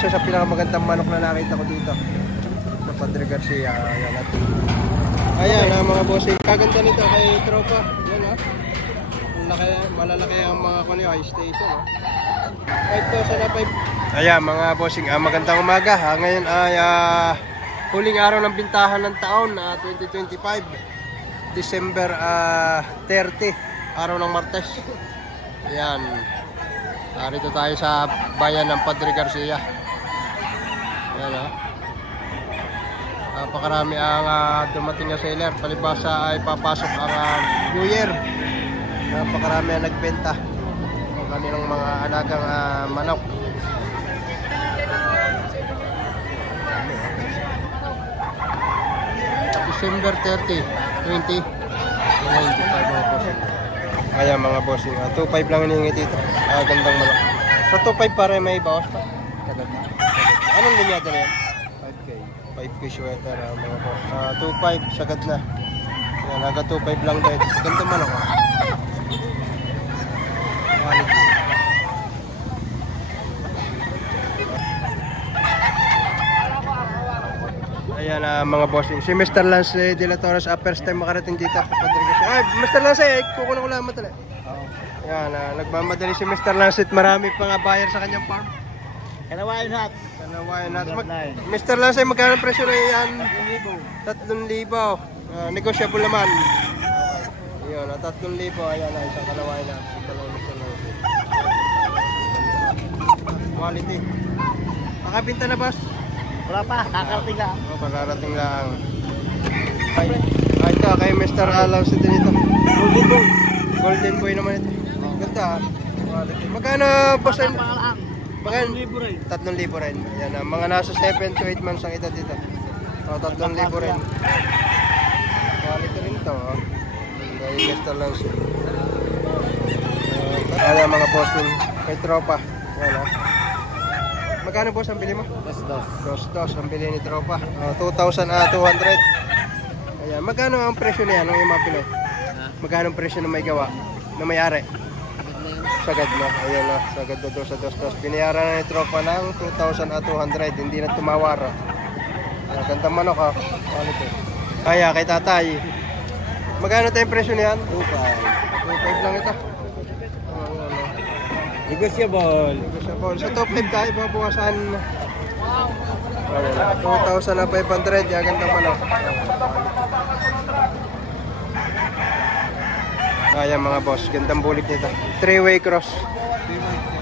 isa sa pinakamagandang manok na nakita ko dito sa Padre Garcia. Ayan, ayan mga bossing, kaganda nito kay tropa. Yan malalaki ang mga high station. 5,000 na 5. Ayan mga bossing, magandang umaga. Ngayon ay huling araw ng bintahan ng taon 2025, December 30, araw ng Martes. Ayan, narito tayo sa bayan ng Padre Garcia. Ayan napakarami ang dumating na seller. Palibasa ay papasok ang New Year. Napakarami ang nagbenta ng kanilang mga alagang manok. December 30, 2025 mga bossing. Ayan mga bossing, 2.5 lang hinihingi dito. Gandang manok. Sa 2.5 para may bawas pa. Anong linyada na yan? 5K sweater mga boss. 2.5 sagad na. Yan, hanggang 2.5 lang dahil. Ganda manok. Ayan mga bossing. Si Mr. Lance de la Torres, first time makarating dito. Ay, Mr. Lance, kukunan ko lang matala. Ayan, nagmamadali si Mr. Lance at marami pang buyer sa kanyang farm. Kanawain hat. Mr. Lance, magkano ang presyo na yan? 3,000. Negotiable naman. Ayan, 3,000. Ayan na, isang kanawain na. Quality. Nakabinta na, boss? Wala pa, kakarating lang. Kakarating lang. Ito, kay Mr. Lance din ito. Golden boy naman ito. Ganda. Quality. Magkano, boss? Magkano? 3,000 rin. Ayan, mga nasa 7 to 8 months ang ito dito. 3,000 rin. Quality rin ito. Kay Mr. Lance. Ayan mga bossing. Kay tropa. Ayan magkano boss ang bili mo? 2,200 ang bili ni tropa. 2,200. Ayan, magkano ang presyo niya nung yung mga Pinoy? Magkano ang presyo na may gawa? Na may-ari? Sagad na. Ayan na, sagad na 2,200. Binayaran na ni tropa ng 2,200. Hindi na tumawar. Ganda manok Quality. Kaya kay tatay. Magkano tayong presyo niyan? 2,500 lang ito. Negotiable. Sa top 5 tayo, babawasan 2,500. Yan, ganda manok. Ayan mga boss, gandang bulik nito. 3-way cross.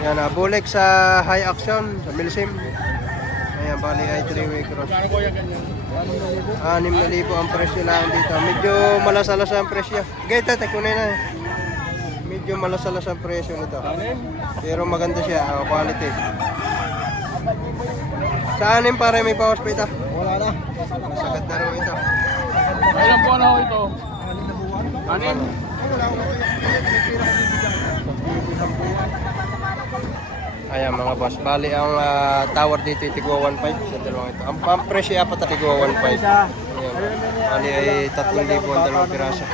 Ayan bulik sa high action, sa Milsim. Ayan, bali ay 3-way cross. 6,000 ang presyo lang dito. Medyo malasalas ang presyo. Gaya tate, kunin na. Medyo malasalas ang presyo nito. Pero maganda siya, quality. Sa anim para may bawas pa ito? Wala na. Sagad na rin ito. Ilang buwan na ho ito? Anin? Ayan mga boss, bali ang tower dito tigwa 1.5 sa dalawang ito. Ang presyo apat tigwa 1.5. Bali ay 3,000 ang dalawang piraso.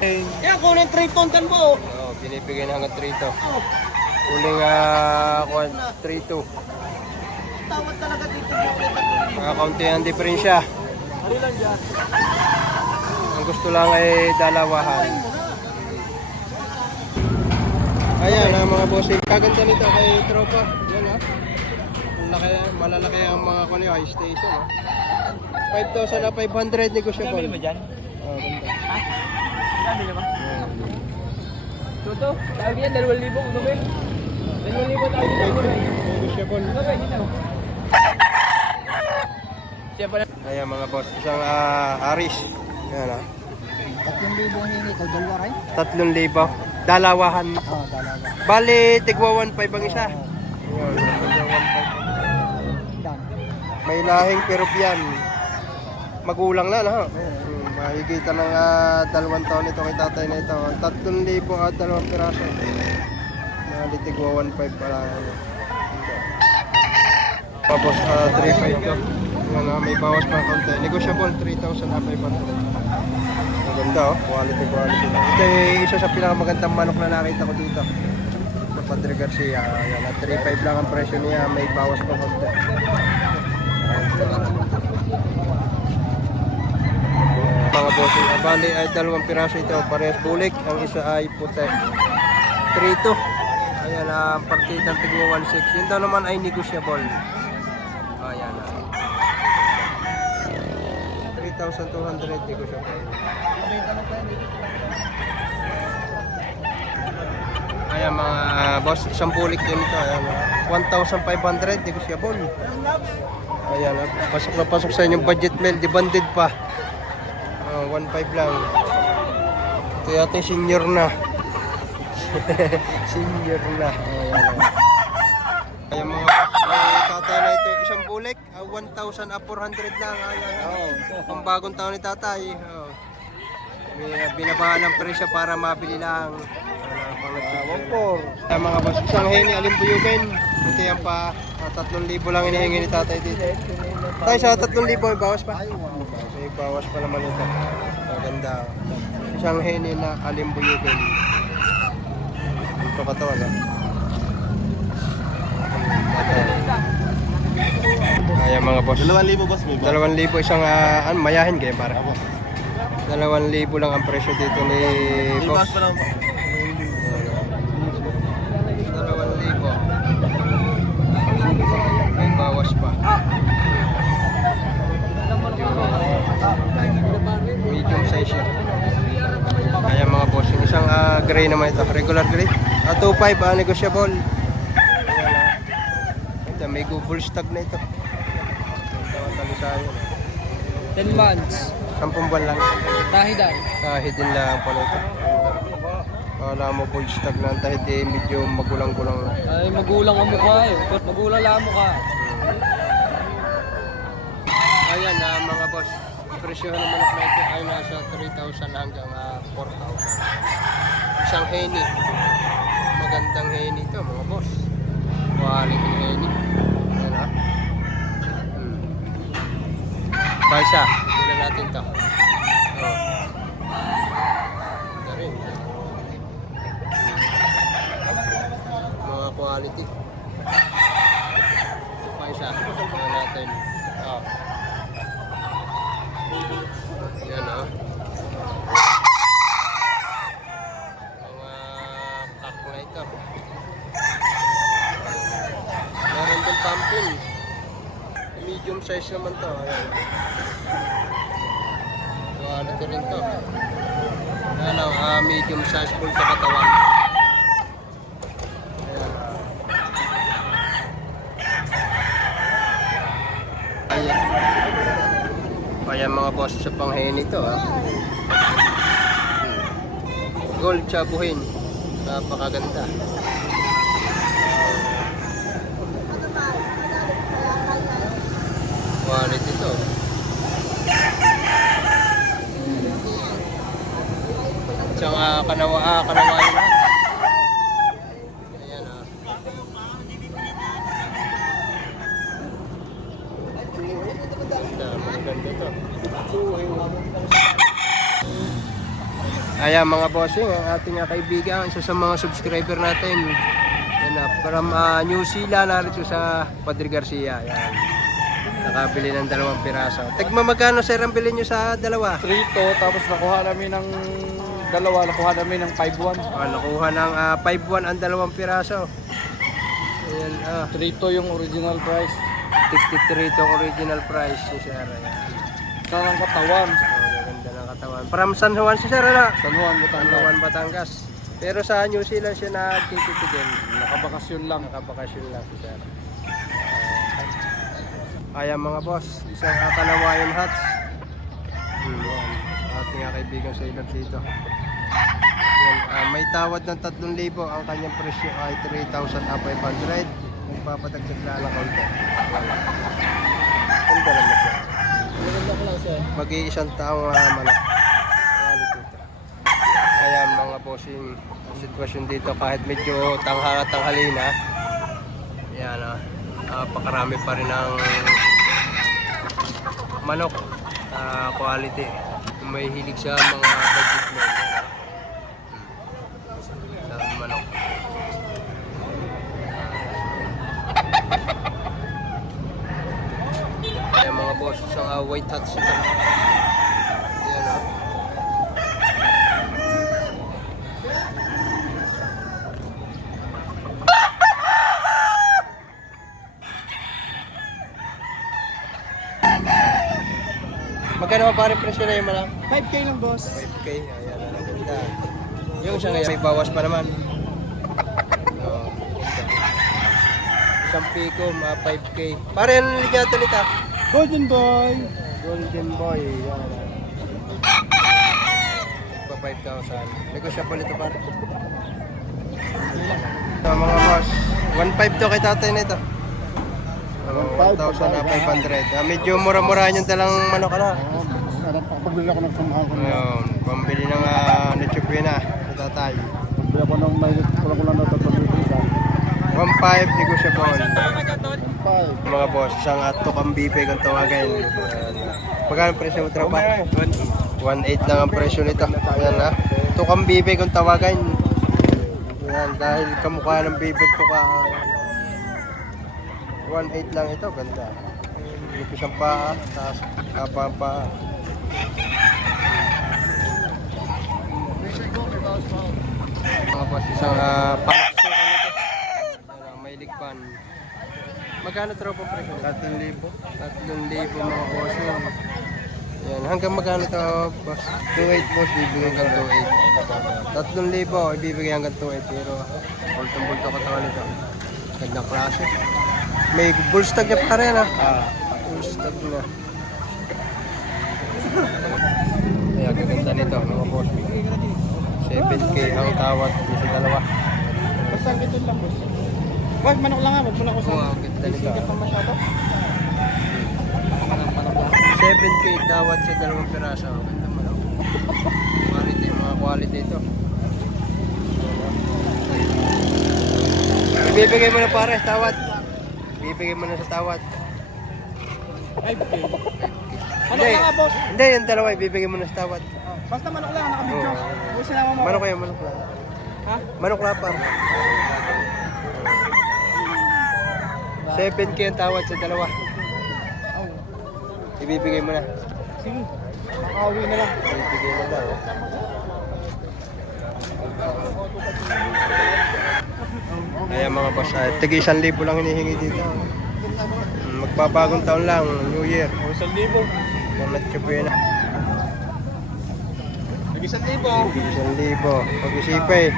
Yan, kung yung 3 ton mo. Binibigay na hanggang 3 to. Uling 3-2. Tawad talaga dito. Kaunti ang diferensya. Ano lang dyan? Ang gusto lang ay dalawahan. Ayan mga bossing, kaganda nito kay tropa. Yan malalaki ang mga high station 5,000 na 500 negotiable. Sabi mo dyan? Ganda. Ha? Sabi niya ba? Toto, tawag yan, 2,000 kung gabi. 2,000 tawag yan. Negotiable. Gabi, dito. Ayan mga boss, isang Aris. Ayan 3,000 hingi, ikaw dalawa rin? 3,000. Dalawahan. Oo, dalawa. Bali, tigwa 1.5 ang isa. Ayan, tigwa 1.5. Dan. May lahing Peruvian. Magulang na mahigitan ng 2 taon ito kay tatay na ito. 3,000 at 2 piraso. Tigwa 1.5 pala. Tapos 3.5 ito. May bawas pa konti. Negotiable 3,500. Maganda quality. Ito ay isa sa pinakamagandang manok na nakita ko dito. Padre Garcia. Ayan, at 3.5 lang ang presyo niya. May bawas pa konti. Mga bossing, bali ay 2 piraso ito. Parehas bulik. Ang isa ay puti. 3-2. Ayan, ang partidang tigmo 1.6. Yun daw naman ay negotiable. Ayan. 3,200 negotiable. Ayan mga boss, isang bulik din ito. Ayan, 1,500 negotiable. Ayan, pasok na pasok sa inyong budget meal. Debanded pa. 1.5 lang. Ito yata yung senior na. Senior na. Ayan mga tatay na ito. Isang bulik, 1,400 lang. Ayan. Ang bagong taon ni tatay. Binabahan ng presyo para mabili lang. Ayan mga boss, isang heni alimbuyugin. Ito yan pa, 3,000 lang hinihingi ni tatay dito. Tayo sa 3,000 may bawas pa? May bawas pa naman ito. Maganda. Isang heni na alimbuyugin. Ito katawan ha. Ayan mga boss. 2,000 boss mo. 2,000 isang mayahin kayo para. 2,000 lang ang presyo dito ni boss. Pa lang po. 2,000. May bawas pa. Medium size siya. Kaya mga boss, yung isang gray naman ito. Regular gray. 2.5 negotiable. Ito, may Google stock na ito. 10 months. 10 buwan lang. Tahidan. Kahit din lang pala ito. Wala mo full stock na kahit medyo magulang-gulang na. Ay, magulang ang mukha eh. Magulang lang ang mukha. Ayan mga boss. Presyohan naman na ito ay nasa 3,000 hanggang 4,000. Isang heni. Magandang heni ito mga boss. Quality heni. Ayan ha. Paisa. Sila natin ito. Mga quality. Paisa. Sila natin. Yan o. Mga pack na ito. Meron din pumpkin. Medium size naman to. Ayan. Quality rin to. Ano, medium size full sa katawan. Ayan. Ayan mga boss sa pangheni ito ha. Gold chabuhin. Napakaganda. Quality ito. Tsaka kanawain na. Ayan ha. Maganda ito. Ayan mga bossing, ang ating kaibigan, isa sa mga subscriber natin. Yan na, from New Zealand, narito sa Padre Garcia. Ayan. Nakabili ng 2 piraso. Tigma magkano sir ang bilhin nyo sa dalawa? 3-2, tapos nakuha namin ng dalawa, nakuha namin ng 5-1. Nakuha ng 5-1 ang 2 piraso. Ayan, 3-2 yung original price. 53 itong original price ni sir. Ayan. Sa ng katawan. Maganda ng katawan. From San Juan si sir, ano? San Juan, San Batangas. Juan, Batangas. Pero sa New Zealand siya nagtitipid. Nakabakasyon lang. Nakabakasyon lang si sir. Ayan mga boss, isang Kanawayan hats. Ating kaibigan sa ilan dito. Yan, may tawad ng 3,000. Ang kanyang presyo ay 3,500. Magpapatagdag lang ng konti. Ganda naman siya. Maganda ko lang sir. Mag-iisang taong manok. Ayan mga bossing, ang sitwasyon dito kahit medyo tanghali na. Yan pakarami pa rin ng manok, quality. May hilig sa mga budget mo sa manok. mga boss, isang white hats ito. Yan o. Magkano pa rin presyo na yung malang? 5K lang, boss. 5K, ayan na, ang ganda. Yung siya ngayon, may bawas pa naman. Oh, ganda. Isang pico, mga 5K. Pare, ano ligyan ito nito? Golden boy. Golden boy, yan. Pa 5,000. Negosyable ito pare. So, mga boss, 1.5 to kay tatay nito. 1,500. Medyo mura-murahan yung talang manok na. Pabili ako ng sumahang ko. Ayun, pambili ng Nochebuena sa tatay. Pabili ako ng may kulang-kulang na 3,000. 1.5 negosyable. 5. Mga boss, isang atok ang bibe kung tawagin. Pagkano presyo mo tropa? 1.8 lang ang presyo nito. Ayan ha. Tukang bibe kung tawagin. Ayan, dahil kamukha ng bibe tuka. 1.8 lang ito, ganda. Lipis ang paa, taas kapa ang paa. Mga boss, isang palaksukan nito. Ayan, may ligpan. Magkano tropa presyo? 3,000. 3,000 mga boss yun. Yan, hanggang magkano ito boss? 2.8 boss, bibigyan hanggang 2.8. 3,000, ibibigay hanggang 2.8. Pero bultong-bulto katawan nito. Gandang klase. May bullstag niya pa rin ha. Bullstag na. Kaya gaganda nito mga boss. 7K ang tawad sa dalawa. Basta ito lang, boss. Wag, manok lang nga. Wag mo lang ko sa... Wow, ganda nito. Sikat pa masyado. 7K tawad sa dalawang piraso. Ganda mo lang. Quality, mga quality ito. Ibibigay mo na pare, tawad. Ibibigay mo na sa tawad. 5K. Manok Hindi, lang nga, boss. hindi, yung dalawa ibibigay mo na sa tawad. Basta manok lang, nakabidyo. Oo. Huwag sinama mo. Manok yan, manok lang. Ha? Manok lang pa. 7K ang tawad sa dalawa. Oh. Ibibigay mo na. Sige. Makauwi na lang. Ibibigay mo na. Ayan mga boss, tigi 1,000 lang hinihingi dito. Magbabagong taon lang, New Year. 1,000. Yung Nochebuena. Nag-1,000. Tigi 1,000. Pag-isipa eh.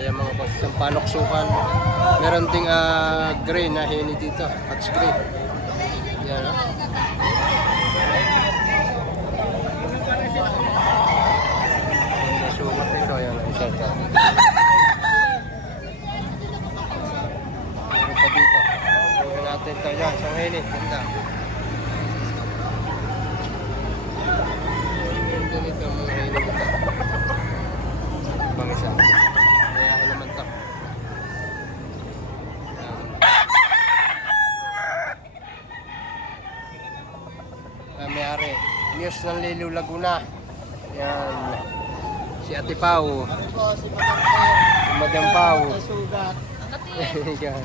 Ayan mga boss, isang panoksukan. Meron ding gray na hini dito, patch gray. Yan ha. Nasumat ito, ayan ang isa ito. Meron pa dito. Tingnan natin ito yan, isang hini, ganda. Ganda nito, mga hini dito. Pang isa. Kaya naman ito. May-ari, News ng Liliw Laguna. Yan. Si Ate Pau. Si Madam Pau. Yan.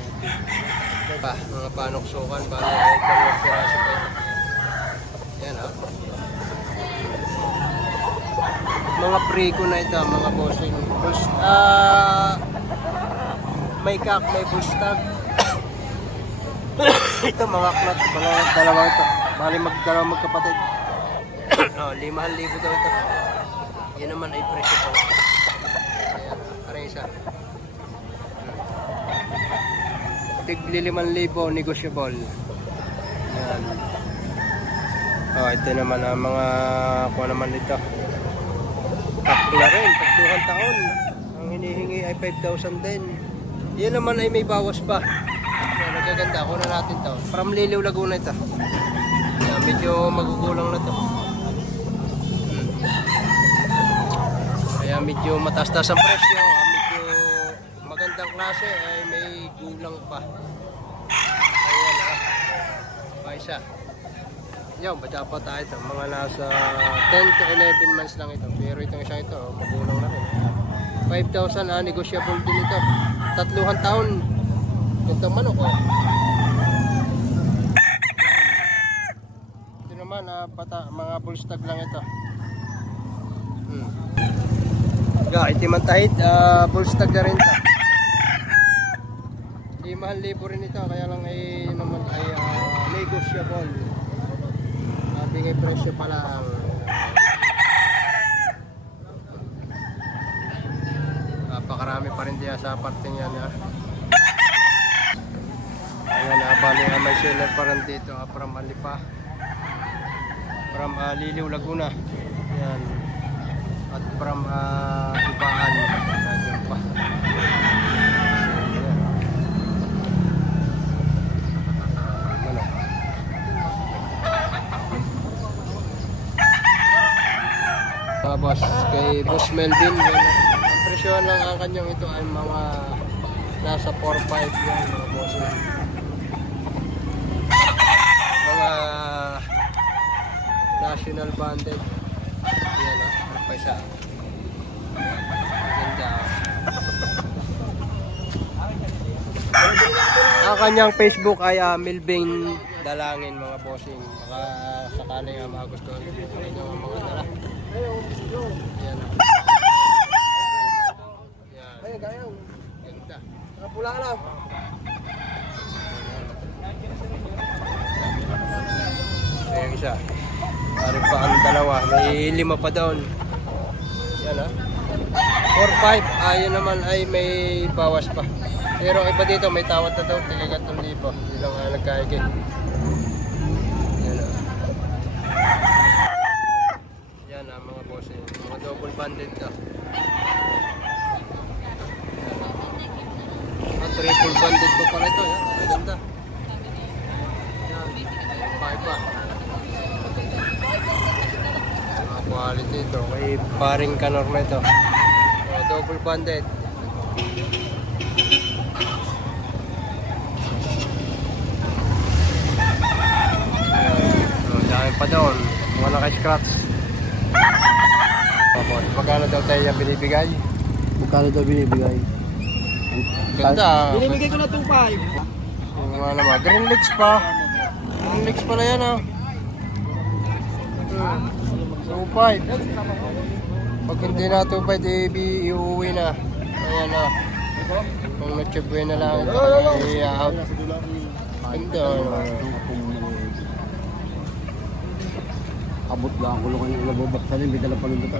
Pa, mga panoksukan. Bali ay dalawang piraso pa ito. Yan ha. Mga priko na ito, mga bossing. May kak, may bustag. Ito mga klat, dalawa ito. Bali magdalawa magkapatid. 5,000 daw ito. Yan naman ay presyo pa. Para isa. Tigli 5,000 negosyable. Yan. Ito naman ang mga kuha naman dito. Takla rin, 3 taon. Ang hinihingi ay 5,000 din. Yan naman ay may bawas pa. Yan, nagaganda. Kuha na natin to. From Liliw Laguna ito. Yan, medyo magugulang na to. Kaya medyo mataas-taas ang presyo. Medyo magandang klase ay may gulang pa. Ayan ha. Pa isa. Yan, bata pa tayo ito. Mga nasa 10 to 11 months lang ito. Pero itong isa ito, magulang na rin. 5,000 negosyable din ito. 3 taon. Ito manok oh. mga bullstag lang ito. Itimantahid, bullstag na rin ito. 5,000 rin ito, kaya lang ay naman ay negotiable. Bingay presyo pa lang. Napakarami pa rin diya sa parting yan ha. Ayan, bali may seller pa rin dito from Alipa, from Liliw, Laguna. Ayan. At from Ibaan. Ayan pa. Boss, kay Boss Melvin, ang presyo lang ang kanyang ito ay mga nasa 4-5 yan mga boss. Mga national banded. Yan ano pa isa. Ganda. Ang kanyang Facebook ay Melvin Dalangin mga bossing. Baka sakali nga magustuhan ninyo ang mga dala. Yan na. Yan. Ayun, gayang. Ganda. Nakapula lang. Ayun isa. Parang pa ang dalawa. May 5 pa doon. Yan ha. 4-5. Ayun naman ay may bawas pa. Pero iba dito may tawad na daw. Tigagat ng 1,000. Hindi lang nagkaigay. Yan ang mga boss, mga double banded to. Triple banded ko pala ito, yan. Maganda. Yan. Five pa. Mga quality ito. May paring kanor na ito. Double banded. Dami pa doon. Mga naka-scratch. Magkano daw tayo yung binibigay? Magkano daw binibigay? Ganda. Binibigay ko na 2.5. Yung mga naman. Green legs pa. Green legs pala yan ah. 2.5. Pag hindi na 2.5, iuwi na. Ayan na. Kung na-chipway na lang ito, i-out. Ganda. Abot lang, kulungan yung nababaksalin, may dala pa ng dito.